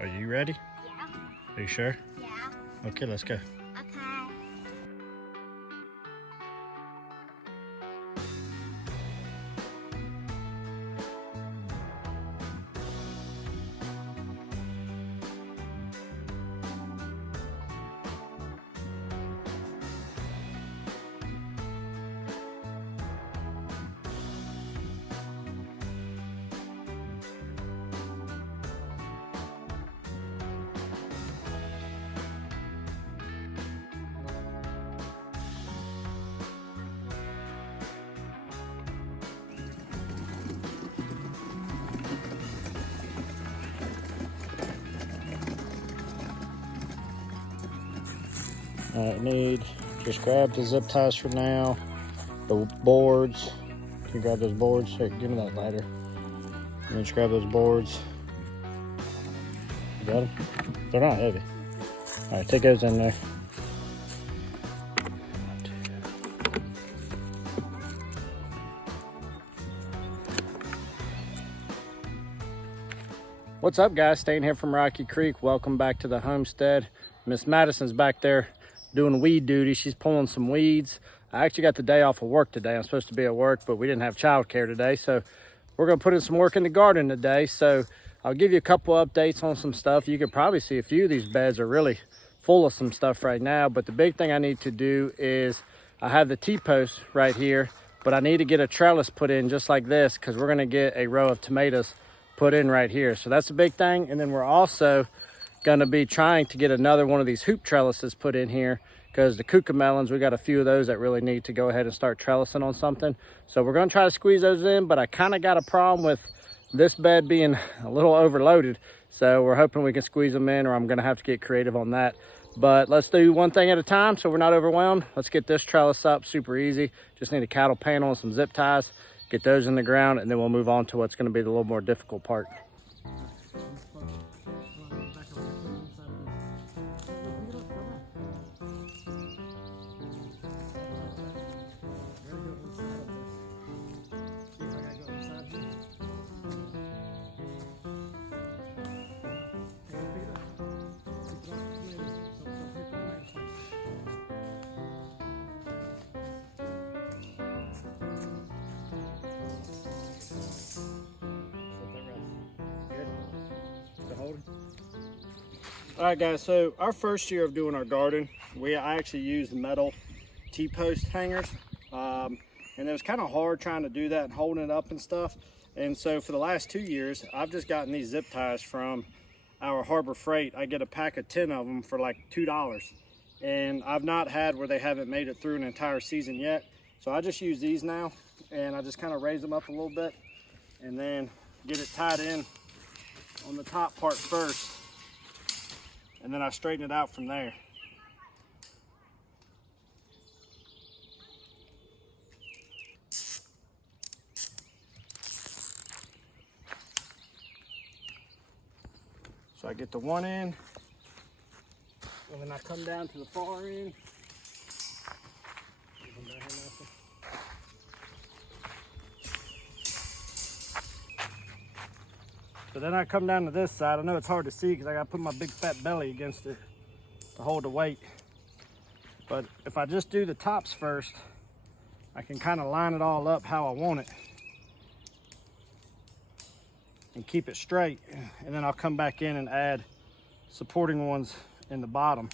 Are you ready? Yeah. Are you sure? Yeah. Okay, let's go. Okay. All right, just grab the zip ties for now. The boards. Can you grab those boards? Here, give me that lighter. And just grab those boards. You got them? They're not heavy. All right, take those in there. What's up, guys? Staying here from Rocky Creek. Welcome back to the homestead. Miss Madison's back there doing weed duty. She's pulling some weeds. I actually got the day off of work today. I'm supposed to be at work, but we didn't have childcare today, so we're gonna put in some work in the garden today. So I'll give you a couple updates on some stuff. You can probably see a few of these beds are really full of some stuff right now, but the big thing I need to do is I have the T-post right here, but I need to get a trellis put in just like this because we're gonna get a row of tomatoes put in right here. So that's a big thing. And then we're also gonna be trying to get another one of these hoop trellises put in here because the cucamelons, we got a few of those that really need to go ahead and start trellising on something. So we're gonna try to squeeze those in, but I kind of got a problem with this bed being a little overloaded. So we're hoping we can squeeze them in, or I'm gonna have to get creative on that. But let's do one thing at a time so we're not overwhelmed. Let's get this trellis up super easy. Just need a cattle panel and some zip ties, get those in the ground, and then we'll move on to what's gonna be the little more difficult part. All right, guys, so our first year of doing our garden, I actually used metal T-post hangers, and it was kind of hard trying to do that and holding it up and stuff. And so for the last 2 years, I've just gotten these zip ties from our Harbor Freight. I get a pack of 10 of them for like $2, and I've not had where they haven't made it through an entire season yet. So I just use these now, and I just kind of raise them up a little bit and then get it tied in on the top part first, and then I straighten it out from there. So I get the one end, and then I come down to the far end. So then I come down to this side. I know it's hard to see because I gotta put my big fat belly against it to hold the weight. But if I just do the tops first, I can kind of line it all up how I want it and keep it straight. And then I'll come back in and add supporting ones in the bottom.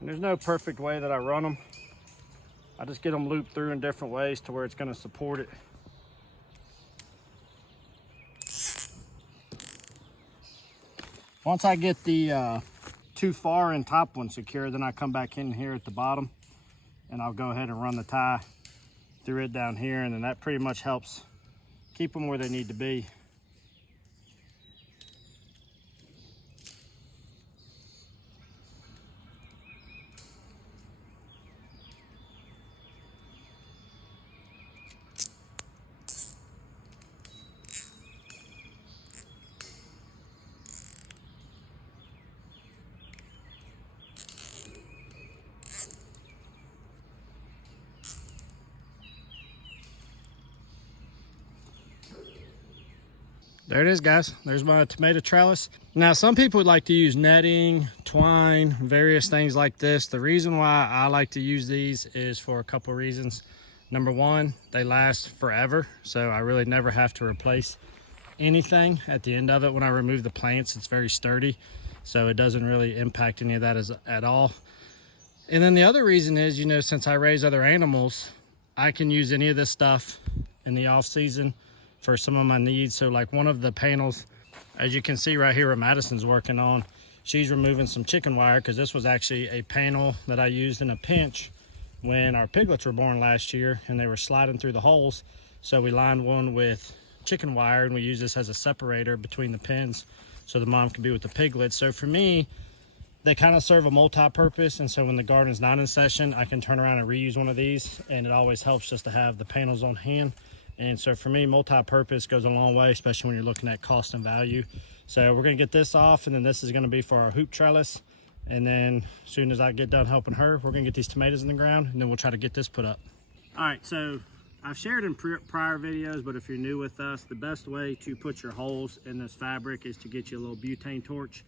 And there's no perfect way that I run them. I just get them looped through in different ways to where it's going to support it. Once I get the two far and top ones secure, then I come back in here at the bottom and I'll go ahead and run the tie through it down here, and then that pretty much helps keep them where they need to be. There it is, guys. There's my tomato trellis. Now, some people would like to use netting, twine, various things like this. The reason why I like to use these is for a couple of reasons. Number one, they last forever, so I really never have to replace anything at the end of it. When I remove the plants, it's very sturdy, so it doesn't really impact any of that at all. And then the other reason is, you know, since I raise other animals, I can use any of this stuff in the off season for some of my needs. So like one of the panels, as you can see right here, what Madison's working on, she's removing some chicken wire, because this was actually a panel that I used in a pinch when our piglets were born last year and they were sliding through the holes. So we lined one with chicken wire, and we use this as a separator between the pens so the mom can be with the piglets. So for me, they kind of serve a multi-purpose, and so when the garden's not in session, I can turn around and reuse one of these, and it always helps just to have the panels on hand. And so for me, multi-purpose goes a long way, especially when you're looking at cost and value. So we're gonna get this off, and then this is gonna be for our hoop trellis. And then as soon as I get done helping her, we're gonna get these tomatoes in the ground, and then we'll try to get this put up. All right, so I've shared in prior videos, but if you're new with us, the best way to put your holes in this fabric is to get you a little butane torch.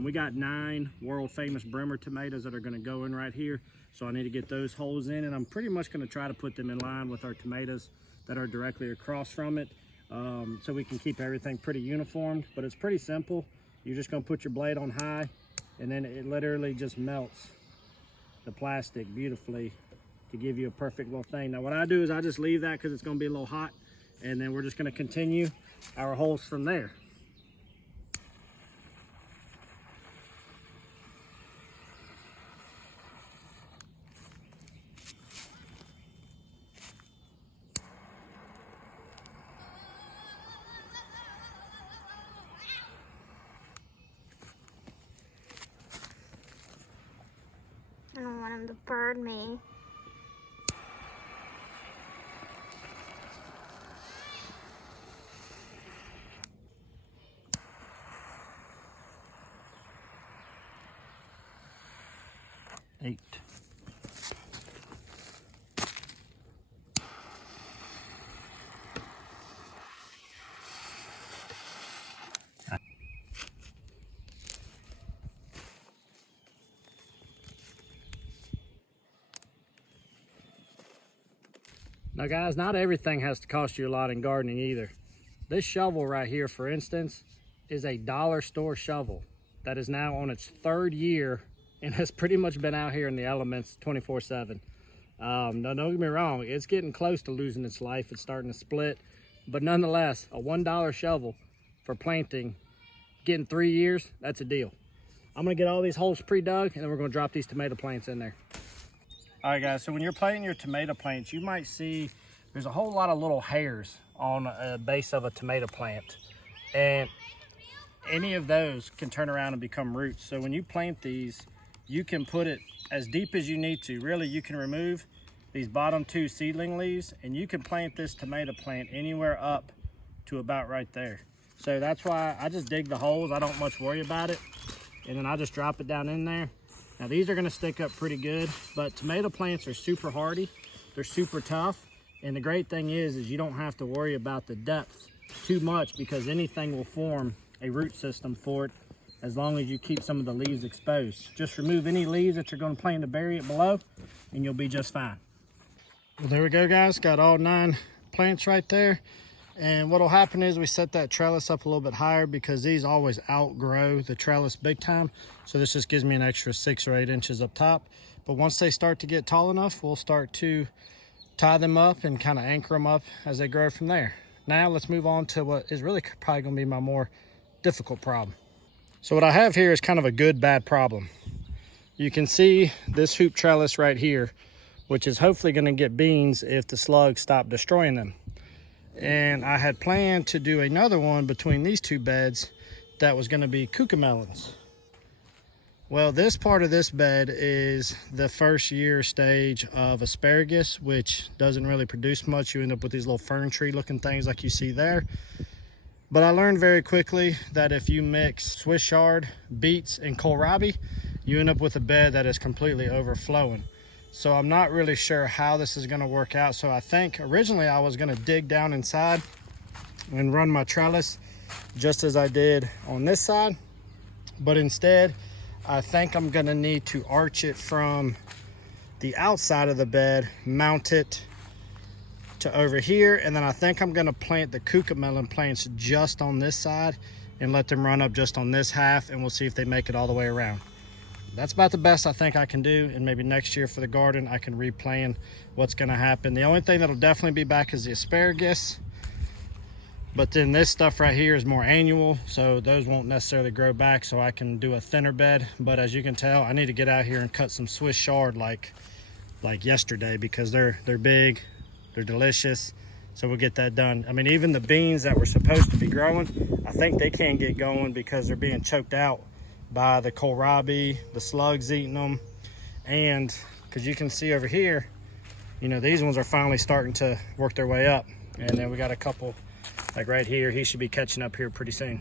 We got 9 world famous Bremer tomatoes that are gonna go in right here. So I need to get those holes in, and I'm pretty much gonna try to put them in line with our tomatoes that are directly across from it, so we can keep everything pretty uniform. But it's pretty simple. You're just gonna put your blade on high, and then it literally just melts the plastic beautifully to give you a perfect little thing. Now what I do is I just leave that because it's gonna be a little hot, and then we're just gonna continue our holes from there. I don't want him to burn me. Eight. Now guys, not everything has to cost you a lot in gardening either. This shovel right here, for instance, is a dollar store shovel that is now on its 3rd year and has pretty much been out here in the elements 24/7. Now don't get me wrong, it's getting close to losing its life. It's starting to split, but nonetheless, a $1 shovel for planting, getting 3 years, that's a deal. I'm gonna get all these holes pre-dug, and then we're gonna drop these tomato plants in there. All right guys, so when you're planting your tomato plants, you might see there's a whole lot of little hairs on a base of a tomato plant, and any of those can turn around and become roots. So when you plant these, you can put it as deep as you need to. Really, you can remove these bottom 2 seedling leaves, and you can plant this tomato plant anywhere up to about right there. So that's why I just dig the holes. I don't much worry about it, and then I just drop it down in there. Now these are gonna stick up pretty good, but tomato plants are super hardy. They're super tough. And the great thing is you don't have to worry about the depth too much, because anything will form a root system for it as long as you keep some of the leaves exposed. Just remove any leaves that you're gonna plant to bury it below, and you'll be just fine. Well, there we go guys, got all 9 plants right there. And what'll happen is we set that trellis up a little bit higher, because these always outgrow the trellis big time. So this just gives me an extra 6 or 8 inches up top. But once they start to get tall enough, we'll start to tie them up and kind of anchor them up as they grow from there. Now let's move on to what is really probably gonna be my more difficult problem. So what I have here is kind of a good, bad problem. You can see this hoop trellis right here, which is hopefully gonna get beans if the slugs stop destroying them. And I had planned to do another one between these 2 beds that was gonna be cucamelons. Well, this part of this bed is the 1st year stage of asparagus, which doesn't really produce much. You end up with these little fern tree looking things like you see there. But I learned very quickly that if you mix Swiss chard, beets, and kohlrabi, you end up with a bed that is completely overflowing. So I'm not really sure how this is gonna work out. So I think originally I was gonna dig down inside and run my trellis just as I did on this side, but instead I think I'm gonna need to arch it from the outside of the bed, mount it to over here, and then I think I'm gonna plant the cucamelon plants just on this side and let them run up just on this half, and we'll see if they make it all the way around. That's about the best I think I can do, and maybe next year for the garden I can replan what's gonna happen. The only thing that'll definitely be back is the asparagus, but then this stuff right here is more annual, so those won't necessarily grow back, so I can do a thinner bed. But as you can tell, I need to get out here and cut some Swiss chard like yesterday, because they're big, they're delicious, so we'll get that done. I mean, even the beans that were supposed to be growing, I think they can't get going because they're being choked out by the kohlrabi, the slugs eating them, and because you can see over here, you know, these ones are finally starting to work their way up, and then we got a couple like right here. He should be catching up here pretty soon.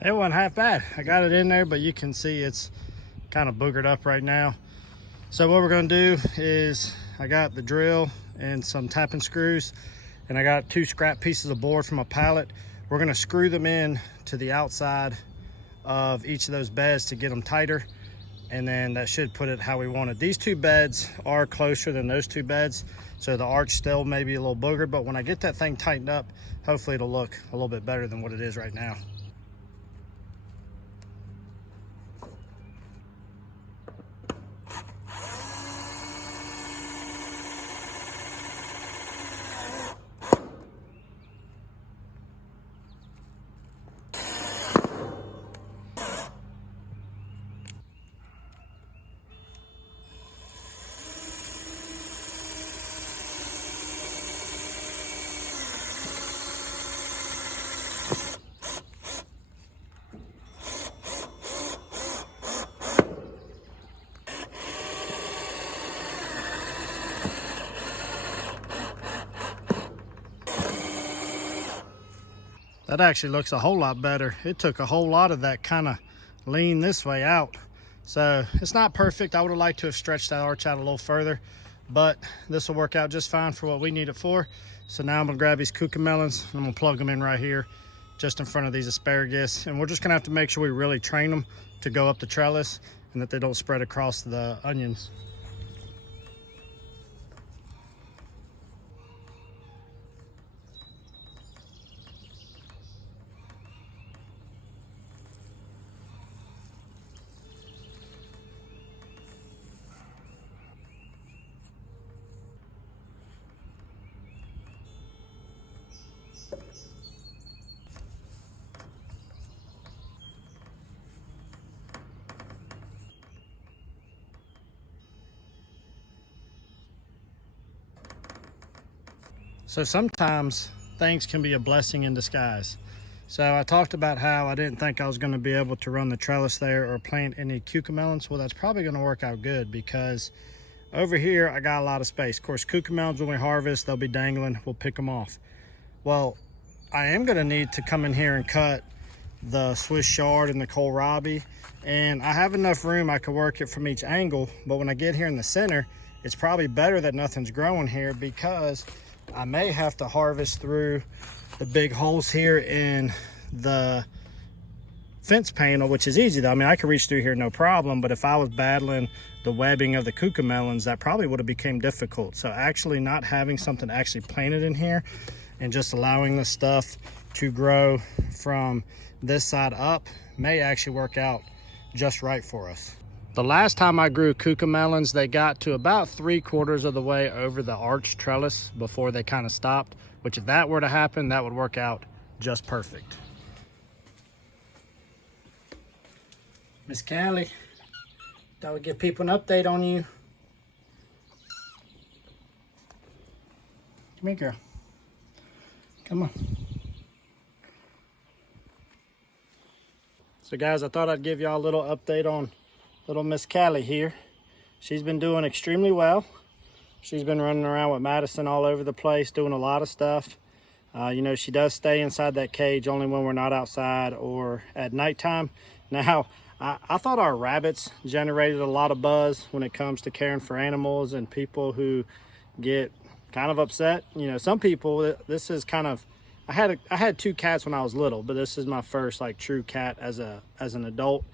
It wasn't half bad. I got it in there, but you can see it's kind of boogered up right now. So what we're gonna do is, I got the drill and some tapping screws, and I got 2 scrap pieces of board from a pallet. We're gonna screw them in to the outside of each of those beds to get them tighter, and then that should put it how we want it. These 2 beds are closer than those 2 beds, so the arch still may be a little boogered, but when I get that thing tightened up, hopefully it'll look a little bit better than what it is right now. That actually looks a whole lot better. It took a whole lot of that kind of lean this way out. So it's not perfect. I would have liked to have stretched that arch out a little further, but this will work out just fine for what we need it for. So now I'm gonna grab these cucamelons and I'm gonna plug them in right here, just in front of these asparagus. And we're just gonna have to make sure we really train them to go up the trellis and that they don't spread across the onions. So sometimes things can be a blessing in disguise. So I talked about how I didn't think I was going to be able to run the trellis there or plant any cucamelons. Well, that's probably going to work out good, because over here I got a lot of space. Of course, cucamelons, when we harvest, they'll be dangling. We'll pick them off. Well, I am going to need to come in here and cut the Swiss chard and the kohlrabi, and I have enough room. I could work it from each angle, but when I get here in the center, it's probably better that nothing's growing here, because I may have to harvest through the big holes here in the fence panel, which is easy though. I mean, I could reach through here no problem, but if I was battling the webbing of the cucamelons, that probably would have become difficult. So actually not having something actually planted in here and just allowing the stuff to grow from this side up may actually work out just right for us. The last time I grew cucamelons, they got to about 3/4 of the way over the arch trellis before they kind of stopped, which if that were to happen, that would work out just perfect. Miss Callie, thought we'd give people an update on you. Come here, girl. Come on. So guys, I thought I'd give y'all a little update on little Miss Callie here. She's been doing extremely well. She's been running around with Madison all over the place, doing a lot of stuff. You know, she does stay inside that cage only when we're not outside or at nighttime. Now, I thought our rabbits generated a lot of buzz when it comes to caring for animals and people who get kind of upset. You know, some people, this is kind of, I had 2 cats when I was little, but this is my first like true cat as an adult.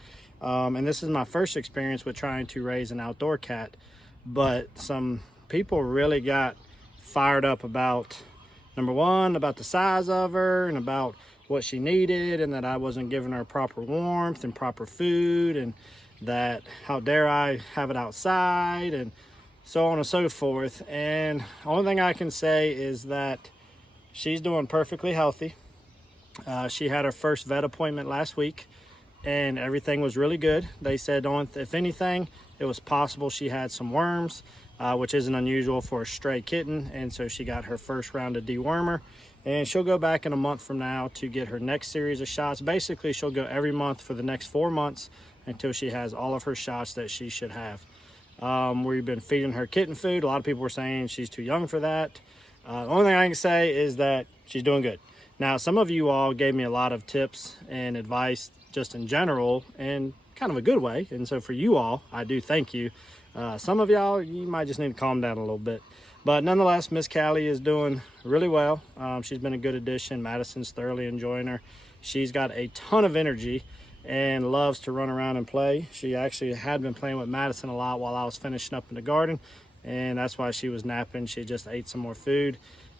And this is my first experience with trying to raise an outdoor cat. But some people really got fired up about, number one, about the size of her and about what she needed, and that I wasn't giving her proper warmth and proper food, and that how dare I have it outside, and so on and so forth. And the only thing I can say is that she's doing perfectly healthy. She had her first vet appointment last week and everything was really good. They said, if anything, it was possible she had some worms, which isn't unusual for a stray kitten. And so she got her first round of dewormer, and she'll go back in a month from now to get her next series of shots. Basically, she'll go every month for the next 4 months until she has all of her shots that she should have. We've been feeding her kitten food. A lot of people were saying she's too young for that. The only thing I can say is that she's doing good. Now, some of you all gave me a lot of tips and advice just in general, in kind of a good way. And so for you all, I do thank you. Some of y'all, you might just need to calm down a little bit. But nonetheless, Miss Callie is doing really well. She's been a good addition. Madison's thoroughly enjoying her. She's got a ton of energy and loves to run around and play. She actually had been playing with Madison a lot while I was finishing up in the garden, and that's why she was napping. She just ate some more food.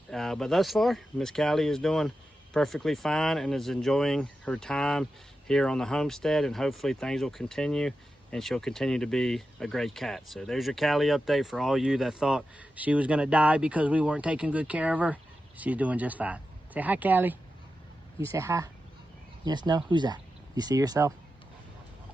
But thus far, Miss Callie is doing perfectly fine and is enjoying her time here on the homestead, and hopefully things will continue and she'll continue to be a great cat. So there's your Callie update for all you that thought she was gonna die because we weren't taking good care of her. She's doing just fine. Say hi, Callie. You say hi? Yes, no? Who's that? You see yourself?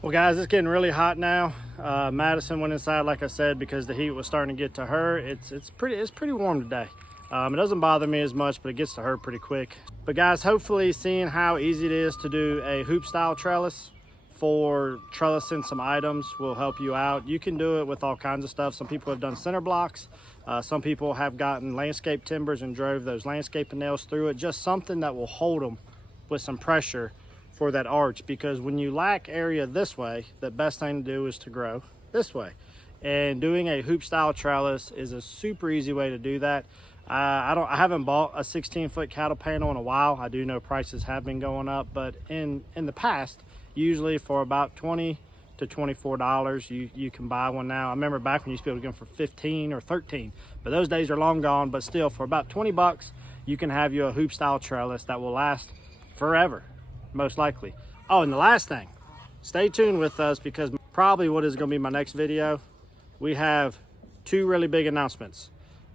Well guys, it's getting really hot now. Madison went inside, like I said, because the heat was starting to get to her. It's pretty warm today. It doesn't bother me as much, but it gets to her pretty quick. But guys, hopefully seeing how easy it is to do a hoop style trellis for trellising some items will help you out. You can do it with all kinds of stuff. Some people have done center blocks. Some people have gotten landscape timbers and drove those landscaping nails through it. Just something that will hold them with some pressure for that arch, because when you lack area this way, the best thing to do is to grow this way. And doing a hoop style trellis is a super easy way to do that. I haven't bought a 16-foot cattle panel in a while. I do know prices have been going up, but in the past, usually for about $20 to $24, you can buy one now. I remember back when you used to be able to get them for 15 or 13, but those days are long gone. But still, for about 20 bucks, you can have you a hoop style trellis that will last forever, most likely. Oh, and the last thing, stay tuned with us, because probably what is going to be my next video, we have 2 really big announcements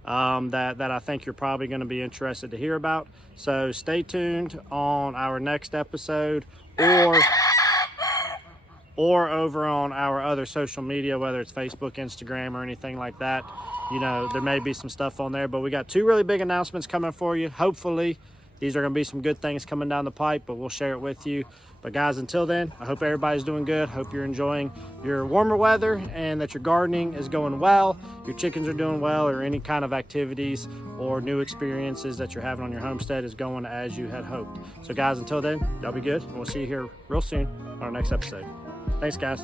that I think you're probably going to be interested to hear about. So stay tuned on our next episode, or over on our other social media, whether it's Facebook, Instagram, or anything like that. You know, there may be some stuff on there, but we got 2 really big announcements coming for you. Hopefully these are going to be some good things coming down the pipe, but we'll share it with you. But guys, until then, I hope everybody's doing good. Hope you're enjoying your warmer weather and that your gardening is going well, your chickens are doing well, or any kind of activities or new experiences that you're having on your homestead is going as you had hoped. So guys, until then, y'all be good, and we'll see you here real soon on our next episode. Thanks, guys.